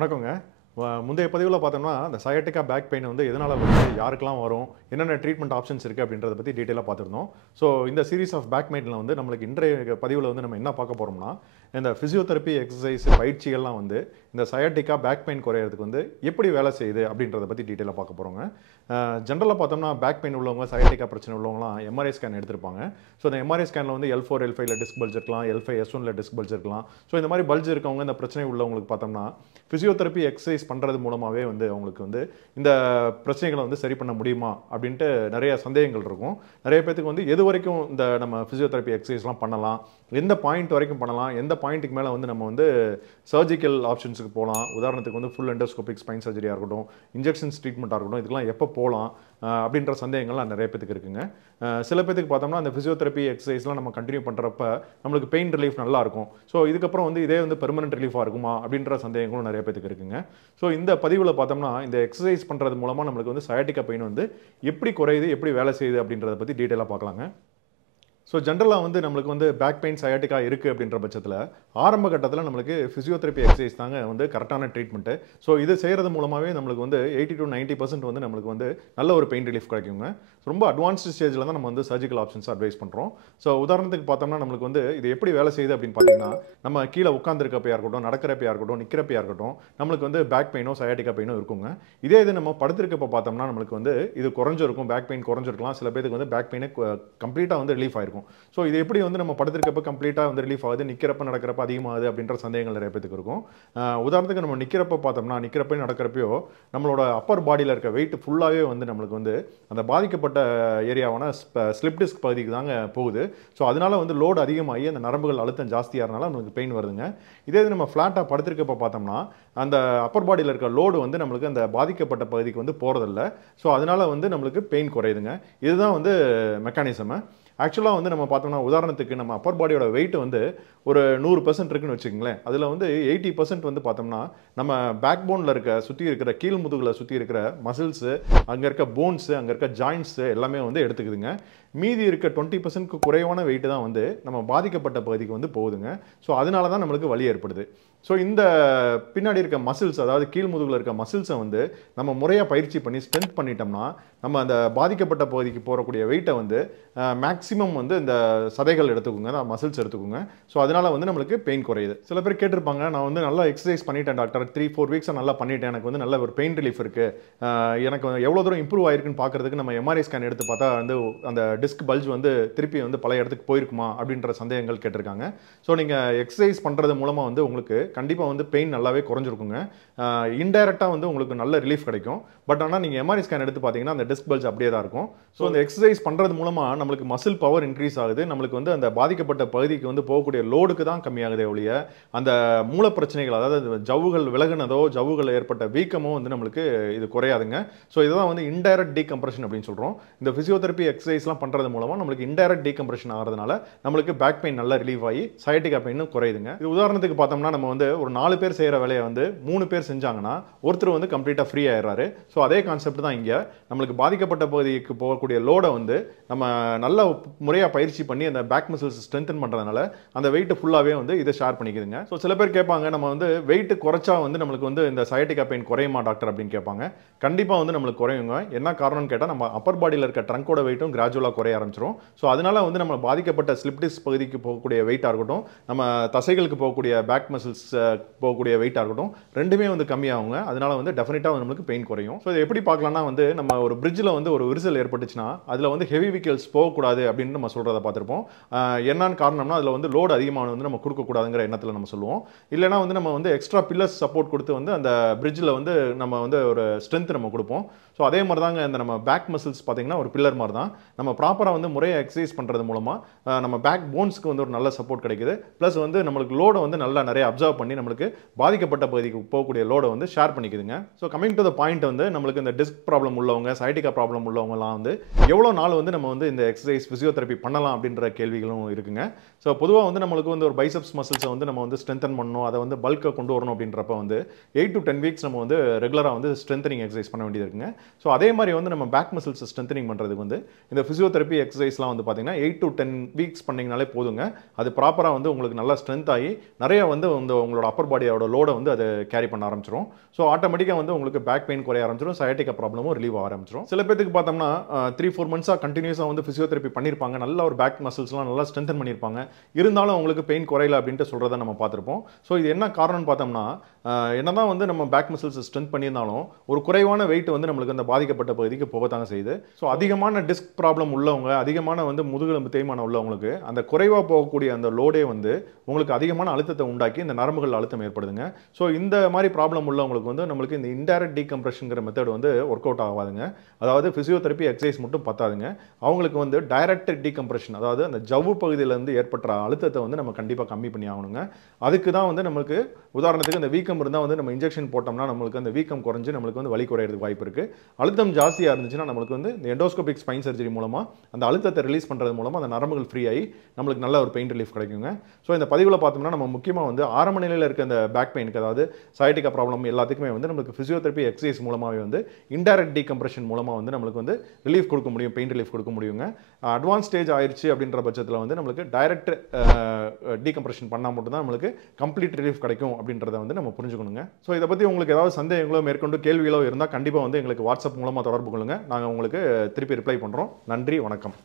வணக்கங்க. முந்தைய பதிவுல பார்த்தோம்னா, அந்த சயாட்டிகா பேக் பெயின் வந்து எதனால வருது? யாருக்கெல்லாம் வரும்? என்னென்ன ட்ரீட்மெண்ட் ஆப்ஷன்ஸ் இருக்கு? அப்படின்றத பத்தி டீட்டெயிலா பார்த்திருந்தோம். ஸோ இந்த சீரிஸ் ஆஃப் பேக் பெயின்ல வந்து நம்மளுக்கு இன்றைய பதிவுல வந்து நம்ம என்ன பார்க்க போறோம்னா, இந்த பிசியோதெரபி எக்சர்சைஸ் பயிற்சிகள்லாம் வந்து இந்த சயாட்டிகா பேக் பெயின் குறையறதுக்கு வந்து எப்படி வேலை செய்யுது? அப்படின்றத பத்தி டீட்டெயிலா பார்க்க போறோங்க. ஜெனரலா பார்த்தோம்னா பேக் பெயின் உள்ளவங்க, சயாட்டிகா பிரச்சனை உள்ளவங்கலாம் எம்ஆர்ஐ ஸ்கேன் எடுத்திருப்பாங்க. ஸோ அந்த எம்ஆர்ஐ ஸ்கேன்ல வந்து L4, L5ல டிஸ்க் பல்ஜ் இருக்கலாம். L5, S1ல டிஸ்க் பல்ஜ் இருக்கலாம். ஸோ இந்த மாதிரி பல்ஜ் இருக்கவங்க, இந்த பிரச்சனை உள்ளவங்களுக்கு பார்த்தோம்னா, பிசியோதெரபி எக்சர்சைஸ் பண்றது மூலமாவே வந்து அவங்களுக்கு வந்து இந்த பிரச்சனைகள வந்து சரி பண்ண முடியுமா? அப்படின்ட்டு நெறைய சந்தேகங்கள் இருக்கும். நெறைய பேத்துக்கு வந்து எதுவரைக்கும் இந்த நம்ம பிசியோதெரபி எக்சர்சைஸ்லாம் பண்ணலாம்? எந்த பாயிண்ட் வரைக்கும் பண்ணலாம்? எந்த பாயிண்ட்க்கு மேல வந்து நம்ம வந்து சர்ஜிக்கல் ஆப்ஷன்ஸ்க்கு போலாம்? உதாரணத்துக்கு வந்து ஃபுல் எண்டோஸ்கோபிக் ஸ்பைன் சர்ஜரியா இருக்கட்டும், இன்ஜெக்ஷன்ஸ் ட்ரீட்மெண்ட்டா இருக்கட்டும், இதுக்கெல்லாம் எப்ப போலாம்? அப்படின்ற சந்தேகங்கள்லாம் நெறைய பேத்துக்கு இருக்குங்க. சில பேத்துக்கு பார்த்தோம்னா, அந்த பிசியோதெரபி எக்சர்சைஸ்லாம் நம்ம கன்டின்யூ பண்றப்ப, நம்மளுக்கு பெயின் ரிலீஃப் நல்லா இருக்கும். ஸோ இதுக்கப்புறம் வந்து இதே வந்து பெர்மனன்ட் ரிலீஃபா இருக்குமா? அப்படின்ற சந்தேகங்களும் நெறைய பேத்துக்கு இருக்குங்க. ஸோ இந்த பதிவுல பார்த்தோம்னா, இந்த எக்சர்சைஸ் பண்றது மூலமா நம்மளுக்கு வந்து சயாட்டிகா பெயின் வந்து எப்படி குறையுது? எப்படி வேலை செய்யுது? அப்படின்றத பத்தி டீட்டெயிலா பார்க்கலாங்க. ஸோ ஜென்ரலா வந்து நம்மளுக்கு வந்து பேக் பெயின், சயாட்டிகா இருக்கு அப்படின்ற பட்சத்தில, ஆரம்ப கட்டத்தில நம்மளுக்கு பிசியோதெரபி எக்சர்சைஸ் தாங்க வந்து கரெக்ட்டான ட்ரீட்மெண்ட்டு. ஸோ இது செய்றது மூலமாவே நம்மளுக்கு வந்து 80% to 90% வந்து நம்மளுக்கு வந்து நல்ல ஒரு பெயின் ரிலீஃப் கிடைக்குங்க. ரொம்ப அட்வான்ஸ்டு ஸ்டேஜ்ல தான் நம்ம வந்து சர்ஜிக்கல் ஆப்ஷன்ஸ் அட்வைஸ் பண்றோம். ஸோ உதாரணத்துக்கு பார்த்தோம்னா, நம்மளுக்கு வந்து இது எப்படி வேலை செய்யுது அப்படின்னு பார்த்தீங்கன்னா, நம்ம கீழ உட்கார்ந்திருக்கப்பயா இருக்கட்டும், நடக்கிறப்பயா இருக்கட்டும், நிக்கிறப்பயா இருக்கட்டும், நம்மளுக்கு வந்து பேக் பெயினோ, சயாட்டிகா பெயினோ இருக்குங்க. இதே இது நம்ம படுத்திருக்கப்ப பார்த்தோம்னா, நம்மளுக்கு வந்து இது குறைஞ்சிருக்கும். Back pain குறைஞ்சிருக்கலாம். சில பேத்துக்கு வந்து பேக் பெயினே கம்ப்ளீட்டா வந்து ரிலீஃப் ஆயிருக்கும். ஸோ இது எப்படி வந்து நம்ம படுத்திருக்கப்ப கம்ப்ளீட்டா வந்து ரிலீஃப் ஆகுது, நிக்கிறப்ப, நடக்கிறப்ப அதிகமாகுது அப்படின்ற சந்தேகங்கள் நெறைய பேத்துக்கு இருக்கும். உதாரணத்துக்கு நம்ம நிக்கிறப்ப பார்த்தோம்னா, நிக்கிறப்பயும் நடக்கிறப்பயோ, நம்மளோட அப்பர் பாடியில இருக்க வெயிட் ஃபுல்லாவே வந்து நம்மளுக்கு வந்து அந்த பாதிக்கப்பட்ட ஏரியாவான ஸ்லிப் டிஸ்க் பகுதிக்கு தாங்க போகுது. ஸோ அதனால வந்து லோட் அதிகமாகி அந்த நரம்புகள் அழுத்தம் ஜாஸ்தியாகிறனால நம்மளுக்கு பெயின் வருதுங்க. இதே இது நம்ம ஃப்ளாட்டா படுத்திருக்கப்ப பார்த்தோம்னா, அந்த அப்பர் பாடியில இருக்க லோடு வந்து நம்மளுக்கு அந்த பாதிக்கப்பட்ட பகுதிக்கு வந்து போறதில்ல. ஸோ அதனால வந்து நம்மளுக்கு பெயின் குறையுதுங்க. இதுதான் வந்து மெக்கானிசம். ஆக்சுவலா வந்து நம்ம பார்த்தோம்னா, உதாரணத்துக்கு நம்ம அப்பர் பாடியோட வெயிட் வந்து ஒரு 100% இருக்குன்னு வச்சுக்கங்களேன். அதுல வந்து 80% வந்து பார்த்தோம்னா, நம்ம பேக் போன்ல சுத்தி இருக்கிற கீழ் முதுகுல சுத்தி இருக்கிற மசில்ஸ், அங்க இருக்க போன்ஸ், அங்க இருக்க ஜாயிண்ட்ஸ் எல்லாமே வந்து எடுத்துக்குதுங்க. மீதி இருக்க 20%க்கு குறைவான வெயிட் தான் வந்து நம்ம பாதிக்கப்பட்ட பகுதிக்கு வந்து போகுதுங்க. ஸோ அதனால தான் நம்மளுக்கு வலி ஏற்படுது. ஸோ இந்த பின்னாடி இருக்க மசில்ஸ், அதாவது கீழ் முதுகுல இருக்க மசில்ஸை வந்து நம்ம முறையா பயிற்சி பண்ணி ஸ்ட்ரென்த் பண்ணிட்டோம்னா, நம்ம அந்த பாதிக்கப்பட்ட பகுதிக்கு போறக்கூடிய வெயிட்ட வந்து மேக்ஸிமம் வந்து இந்த சதைகள் எடுத்துக்குங்க, மசில்ஸ் எடுத்துக்குங்க. ஸோ அதனால வந்து நம்மளுக்கு பெயின் குறையுது. சில பேர் கேட்டிருப்பாங்க, நான் வந்து நல்லா எக்ஸர்சைஸ் பண்ணிட்டேன் டாக்டர். 3, 4 வீக்ஸா நல்லா பண்ணிட்டேன். எனக்கு வந்து நல்ல ஒரு பெயின் ரிலீஃப் இருக்கு. எனக்கு எவ்வளோ தூரம் இம்ப்ரூவ் ஆயிருக்குன்னு பார்க்கறதுக்கு நம்ம எம்ஆர்ஐ ஸ்கேன் எடுத்து பார்த்தா வந்து அந்த டிஸ்க் பல்ஜ் வந்து திருப்பி வந்து பழைய இடத்துக்கு போயிருக்குமா? அப்படின்ற சந்தேகங்கள் கேட்டிருக்காங்க. ஸோ நீங்க எக்ஸர்சைஸ் பண்றது மூலமா வந்து உங்களுக்கு கண்டிப்பா வந்து பெயின் நல்லாவே குறைஞ்சிருக்குங்க. இன்டைரக்ட்டா வந்து உங்களுக்கு நல்ல ரிலீஃப் கிடைக்கும். பட் ஆனா நீங்க எம்ஆர்ஐ ஸ்கேன் எடுத்து பார்த்தீங்கன்னா, அந்த டிஸ்க் பல்ஜ் அப்படியே தான் இருக்கும். ஸோ அந்த எக்ஸர்சைஸ் பண்றது மூலமா நம்மளுக்கு மசில் பவர் இன்கிரீஸ் ஆகுது. நம்மளுக்கு வந்து அந்த பாதிக்கப்பட்ட பகுதிக்கு வந்து போகக்கூடிய லோடுக்கு தான் கம்மியாகுதே ஒழிய, அந்த மூல பிரச்சனைகள், அதாவது ஜவ்வுகள் விலகுனதோ, ஜவ்வுகள் ஏற்பட்ட வீக்கமோ வந்து நம்மளுக்கு இது குறையாதுங்க. ஸோ இதுதான் வந்து இன்டைரக்ட் டீகம்ப்ரஷன் அப்படின்னு சொல்றோம். இந்த பிசியோதெரபி எக்ஸர்சைஸ்லாம் பண்றது மூலமா நம்மளுக்கு இன்டைரக்ட் டீகம்ப்ரஷன் ஆகுறதுனால நம்மளுக்கு பேக் பெயின் நல்லா ரிலீவ் ஆகி சயாட்டிகா பெயினும் குறையுதுங்க. இது உதாரணத்துக்கு பார்த்தோம்னா, நம்ம வந்து ஒரு 4 பேர் செய்யற வேலைய வந்து 3 பேர் செஞ்சாங்கன்னா, ஒருத்தர் வந்து கம்ப்ளீட்டா ஃப்ரீ ஆயிடுறாரு. ஸோ அதே கான்செப்ட் தான் இங்க. நம்மளுக்கு பாதிக்கப்பட்ட பகுதிக்கு போகக்கூடிய லோட வந்து நம்ம நல்ல முறையா பயிற்சி பண்ணி அந்த பேக் மசில்ஸ் ஸ்ட்ரென்தன் பண்றதுனால அந்த வெயிட் ஃபுல்லாவே வந்து இதை ஷேர் பண்ணிக்குதுங்க. ஸோ சில பேர் கேட்பாங்க, நம்ம வந்து வெயிட் குறைச்சா வந்து நம்மளுக்கு வந்து இந்த சயாட்டிகா பெயின் குறையுமா டாக்டர் அப்படின்னு கேட்பாங்க. கண்டிப்பா வந்து நம்மளுக்கு குறையுங்க. என்ன காரணம்னு கேட்டா, நம்ம அப்பர் பாடியில இருக்க ட்ரங்கோட வெயிட்டும் கிராஜுவலா குறைய ஆரம்பிச்சிரும். ஸோ அதனால வந்து நம்ம பாதிக்கப்பட்ட ஸ்லிப் டிஸ்க் பகுதிக்கு போகக்கூடிய வெயிட்டா இருக்கட்டும், நம்ம தசைகளுக்கு போகக்கூடிய பேக் மசில்ஸ் போகக்கூடிய வெயிட்டா இருக்கட்டும், ரெண்டுமே வந்து கம்மியாகுங்க. அதனால வந்து டெஃபினட்டா நம்மளுக்கு பெயின் குறையும். ஸோ இதை எப்படி பார்க்கலாம்னா வந்து, நம்ம ஒரு பிரிட்ஜ்ல வந்து ஒரு விரிசல் ஏற்பட்டுச்சுன்னா, அதுல வந்து ஹெவி வெஹிக்கிள்ஸ் போகக்கூடாது அப்படின்னு நம்ம சொல்றத பார்த்திருப்போம். என்னன்னு காரணம்னா, அதுல வந்து லோட் அதிகமானது வந்து நம்ம கொடுக்கக்கூடாதுங்கிற எண்ணத்துல நம்ம சொல்லுவோம். இல்லைன்னா வந்து நம்ம வந்து எக்ஸ்ட்ரா பில்லர்ஸ் சப்போர்ட் கொடுத்து வந்து அந்த பிரிட்ஜ்ல வந்து நம்ம வந்து ஒரு ஸ்ட்ரென்த் நம்ம கொடுப்போம். ஸோ அதே மாதிரி தாங்க இந்த நம்ம பேக் மசில்ஸ் பார்த்தீங்கன்னா ஒரு பில்லர் மாதிரி தான். நம்ம ப்ராப்பரா வந்து முறையா எக்ஸர்சைஸ் பண்றது மூலமா நம்ம பேக் போன்ஸ்க்கு வந்து ஒரு நல்ல சப்போர்ட் கிடைக்குது. பிளஸ் வந்து நம்மளுக்கு லோட வந்து நல்லா நிறைய அப்சர்வ் பண்ணி நம்மளுக்கு பாதிக்கப்பட்ட பகுதிக்கு போகக்கூடிய லோட வந்து ஷேர் பண்ணிக்குதுங்க. So coming to the point வந்து, நம்மளுக்கு இந்த டிஸ்க் ப்ராப்ளம் உள்ளவங்க, சயாட்டிகா ப்ராப்ளம் உள்ளவங்கலாம் வந்து எவ்வளோ நாள் வந்து நம்ம வந்து இந்த எக்ஸர்சைஸ் பிசியோதெரபி பண்ணலாம் அப்படின்ற கேள்விகளும் இருக்குங்க. ஸோ பொதுவாக வந்து நம்மளுக்கு வந்து ஒரு பைசப்ஸ் மசில்ஸை வந்து நம்ம வந்து ஸ்ட்ரென்தன் பண்ணணும், அதை வந்து பல்கை கொண்டு வரணும் அப்படின்றப்ப வந்து 8 to 10 வீக்ஸ் நம்ம வந்து ரெகுலராக வந்து ஸ்ட்ரென்தனிங் எக்ஸர்சைஸ் பண்ண வேண்டியது இருக்குங்க. ஸோ அதே மாதிரி வந்து நம்ம பேக் மசில்ஸ் ஸ்ட்ரென்தனிங் பண்ணுறதுக்கு வந்து இந்த ஃபிசியோதெரப்பி எக்ஸசைஸ்லாம் வந்து பார்த்தீங்கன்னா 8 to 10 வீக்ஸ் பண்ணிங்கனாலே போதுங்க. அது ப்ராப்பராக வந்து உங்களுக்கு நல்லா ஸ்ட்ரென்த் ஆகி நிறைய வந்து உங்களோட அப்பர் பாடியோட லோடை வந்து அதை கேரி பண்ண ஆரம்பிச்சிடும். ஸோ ஆட்டோமேட்டிக்காக வந்து உங்களுக்கு பேக் பெயின் குறைய ஆரம்பிச்சிடும், சயாட்டிகா ப்ராப்ளமும் ரிலீவ் ஆக ஆரம்பிச்சிடும். சில பேருக்கு பார்த்தோம்னா 3-4 மந்த்ஸாக கண்டினியூஸாக வந்து ஃபிசியோதெரப்பி பண்ணியிருப்பாங்க, நல்ல ஒரு பேக் மசில்ஸ்லாம் நல்லா ஸ்ட்ரென்தன் பண்ணியிருப்பாங்க, இருந்தாலும் அவங்களுக்கு பெயின் குறையல அப்படின்ட்டு சொல்கிறத நம்ம பார்த்துருப்போம். ஸோ இது என்ன காரணம்னு பார்த்தோம்னா என்னதான் வந்து நம்ம பேக் மசில்ஸ் ஸ்ட்ரென்த் பண்ணியிருந்தாலும் ஒரு குறைவான வெயிட் வந்து நம்மளுக்கு அந்த பாதிக்கப்பட்ட பகுதிக்கு போகத்தாங்க செய்யுது. ஸோ அதிகமான டிஸ்க் ப்ராப்ளம் உள்ளவங்க, அதிகமான வந்து முதுகெலும்பு தேய்மானம் உள்ளவங்களுக்கு அந்த குறைவாக போகக்கூடிய அந்த லோடே வந்து உங்களுக்கு அதிகமான அழுத்தத்தை உண்டாக்கி இந்த நரம்புகள் அழுத்தம் ஏற்படுதுங்க. ஸோ இந்த மாதிரி ப்ராப்ளம் உள்ளவங்களுக்கு வந்து நம்மளுக்கு இந்த இன்டைரக்ட் டீகம்ப்ரெஷன்ங்கிற மெத்தட் வந்து ஒர்க் அவுட் ஆகாதுங்க. அதாவது ஃபிசியோதெரப்பி எக்ஸசைஸ் மட்டும் பத்தாதுங்க, அவங்களுக்கு வந்து டைரக்ட் டீகம்ப்ரெஷன், அதாவது அந்த ஜவ்வு பகுதியிலேருந்து ஏற்பட்ட அழுத்தத்தை வந்து நம்ம கண்டிப்பாக கம்மி பண்ணி ஆகணுங்க. அதுக்கு தான் வந்து நம்மளுக்கு உதாரணத்துக்கு அந்த வீக்கம் இருந்தால் வந்து நம்ம இன்ஜெக்ஷன் போட்டோம்னா நம்மளுக்கு அந்த வீக்கம் குறைஞ்சு நம்மளுக்கு வந்து வலி குறையிறதுக்கு வாய்ப்பு இருக்குது. அழுத்தம் ஜாஸ்தியாக இருந்துச்சுன்னா நம்மளுக்கு வந்து இந்த எண்டோஸ்கோபிக் ஸ்பைன் சர்ஜரி மூலமாக அந்த அழுத்தத்தை ரிலீஸ் பண்ணுறது மூலமாக அந்த நரம்புகள் ஃப்ரீ ஆகி நம்மளுக்கு நல்ல ஒரு பெயின் ரிலீஃப் கிடைக்குங்க. ஸோ இந்த பதிவில் பார்த்தோம்னா நம்ம முக்கியமாக வந்து ஆரம்ப நிலையில் இருக்க அந்த பேக் பெயினுக்கு, அதாவது சயாட்டிகா ப்ராப்ளம் எல்லாத்துக்குமே வந்து நம்மளுக்கு ஃபிசியோதெரப்பி எக்ஸசைஸ் மூலமாகவே வந்து இன்டைரக்ட் டீகம்ப்ரெஷன் மூலமாக வந்து நம்மளுக்கு வந்து ரிலீஃப் கொடுக்க முடியும், பெயின் ரிலீஃப் கொடுக்க முடியுங்க. அட்வான்ஸ் ஸ்டேஜ் ஆயிடுச்சு அப்படின்ற பட்சத்தில் வந்து நம்மளுக்கு டைரக்ட் டீகம்ப்ரெஷன் பண்ணால் மட்டும்தான் நம்மளுக்கு கம்ப்ளீட் ரிலீஃப் கிடைக்கும் அப்படின்றத வந்து நம்ம புரிஞ்சுக்கணுங்க. ஸோ இதை பற்றி உங்களுக்கு ஏதாவது சந்தேகங்களோ மேற்கொண்டு கேள்விகளோ இருந்தால் கண்டிப்பாக வந்து எங்களுக்கு வாட்ஸ்அப் மூலமாக தொடர்பு கொள்ளுங்கள். நாங்கள் உங்களுக்கு திருப்பி ரிப்ளை பண்ணுறோம். நன்றி, வணக்கம்.